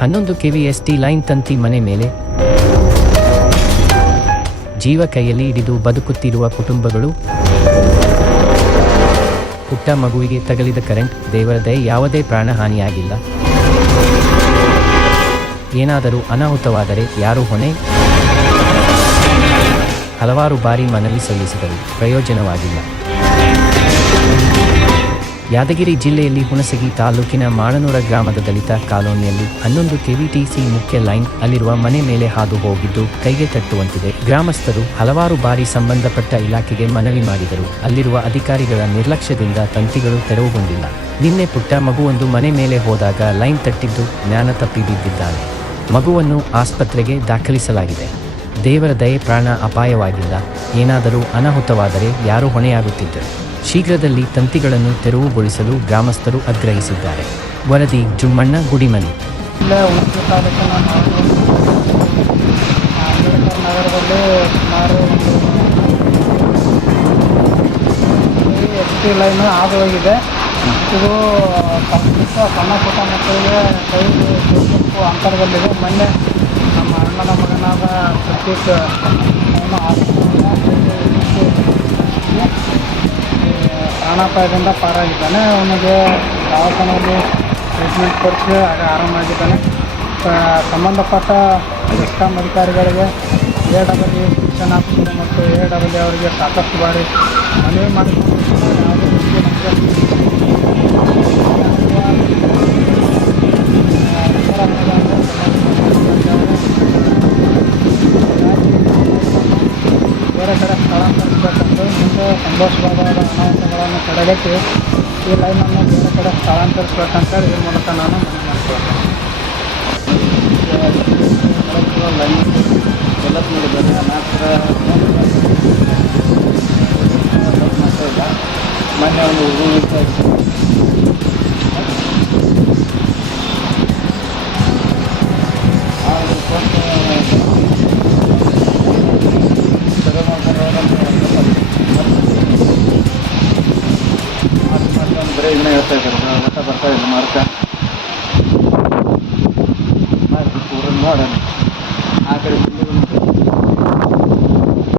ಹನ್ನೊಂದು KVS T line ತಂತಿ ಮನೆ ಮೇಲೆ ಜೀವ ಕೈಯಲ್ಲಿ ಹಿಡಿದು ಬದುಕುತ್ತಿರುವ ಕುಟುಂಬಗಳು. ಪುಟ್ಟ ಮಗುವಿಗೆ ತಗಲಿದ ಕರೆಂಟ್ ದೇವರದೇ ಯಾವುದೇ ಪ್ರಾಣಹಾನಿಯಾಗಿಲ್ಲ. ಏನಾದರೂ ಅನಾಹುತವಾದರೆ ಯಾರು ಹೊಣೆ? ಹಲವಾರು ಬಾರಿ ಮನವಿ ಸಲ್ಲಿಸಿದರು ಪ್ರಯೋಜನವಾಗಿಲ್ಲ. ಯಾದಗಿರಿ ಜಿಲ್ಲೆಯಲ್ಲಿ ಹುಣಸಗಿ ತಾಲೂಕಿನ ಮಾಳನೂರ ಗ್ರಾಮದ ದಲಿತ ಕಾಲೋನಿಯಲ್ಲಿ ಹನ್ನೊಂದು ಕೆವಿಟಿಸಿ ಮುಖ್ಯ ಲೈನ್ ಅಲ್ಲಿರುವ ಮನೆ ಮೇಲೆ ಹಾದು ಹೋಗಿದ್ದು ಕೈಗೆ ತಟ್ಟುವಂತಿದೆ. ಗ್ರಾಮಸ್ಥರು ಹಲವಾರು ಬಾರಿ ಸಂಬಂಧಪಟ್ಟ ಇಲಾಖೆಗೆ ಮನವಿ ಮಾಡಿದರು. ಅಲ್ಲಿರುವ ಅಧಿಕಾರಿಗಳ ನಿರ್ಲಕ್ಷ್ಯದಿಂದ ತಂತಿಗಳು ತೆರವುಗೊಂಡಿಲ್ಲ. ನಿನ್ನೆ ಪುಟ್ಟ ಮಗುವೊಂದು ಮನೆ ಮೇಲೆ ಹೋದಾಗ ಲೈನ್ ತಟ್ಟಿದ್ದು ಜ್ಞಾನ ತಪ್ಪಿ ಬಿದ್ದಿದ್ದಾನೆ ಮಗುವನ್ನು ಆಸ್ಪತ್ರೆಗೆ ದಾಖಲಿಸಲಾಗಿದೆ. ದೇವರ ದಯೆ ಪ್ರಾಣ ಅಪಾಯವಾಗಿಲ್ಲ. ಏನಾದರೂ ಅನಾಹುತವಾದರೆ ಯಾರು ಹೊಣೆಯಾಗುತ್ತಿದ್ದರು. ಶೀಘ್ರದಲ್ಲಿ ತಂತಿಗಳನ್ನು ತೆರವುಗೊಳಿಸಲು ಗ್ರಾಮಸ್ಥರು ಆಗ್ರಹಿಸಿದ್ದಾರೆ. ವರದಿ ಜುಮ್ಮಣ್ಣ ಗುಡಿಮನೆ. ನಗರದಲ್ಲಿ ಸುಮಾರು ಎಸ್ ಟಿ ಲೈನ್ ಹಾದು ಹೋಗಿದೆ ಇದು ಸಣ್ಣ ಪುಟ್ಟ ಮಕ್ಕಳಿಗೆ ಕೈ ಸ್ವಲ್ಪ ಅಂತರದಲ್ಲಿದೆ. ಮೊನ್ನೆ ನಮ್ಮ ಅಣ್ಣನ ಮಗನಾದ ಪ್ರತೀಕ್ ಅವನು ಆಸ್ಪತ್ರೆಯಿಂದ ಪ್ರಾಣಾಪಾಯದಿಂದ ಪಾರಾಗಿದ್ದಾನೆ. ಅವನಿಗೆ ದವಾಖಾನೆಯಲ್ಲಿ ಟ್ರೀಟ್ಮೆಂಟ್ ಕೊಡಿಸಿ ಆಗ ಆರಾಮಾಗಿದ್ದಾನೆ. ಸಂಬಂಧಪಟ್ಟ ಎಸ್ಕಾಂ ಅಧಿಕಾರಿಗಳಿಗೆ ಎ ಡಬಲ್ ಇ ಶಿಕ್ಷಣ ಆಫೀಸರ್ ಮತ್ತು ಎ ಡಬಲ್ ಇ ಅವರಿಗೆ ಸಾಕಷ್ಟು ಬಾರಿ ಮನವಿ ಮಾಡಿಕೊಂಡು ಯಾವುದೇ ರೀತಿ ನಮಗೆ ಸ್ಥಳಾಂತರಿಸಬೇಕಂತ ಮುಂದೆ ಸಂತೋಷವಾದ ಅನಾಹುತಗಳನ್ನು ತಡೆಗಟ್ಟಿ ಈ ಲೈನನ್ನು ಬೇರೆ ಕಡೆ ಸ್ಥಳಾಂತರಿಸ್ಬೇಕಂತೇಳಿ ಈ ಮೂಲಕ ನಾನು ಮನವಿ ಮಾಡ್ಕೊಳ್ತೇನೆ ಲೈನ್ ಎಲ್ಲ ಮಾಡಿದ್ದಾರೆ ಇದನ್ನ ಹೇಳ್ತಾ ಇದ್ದಾರೆ. ಮಟ್ಟ ಬರ್ತಾ ಇಲ್ಲ ಮಾರ್ಕ. ಊರನ್ನು ಆ ಕಡೆ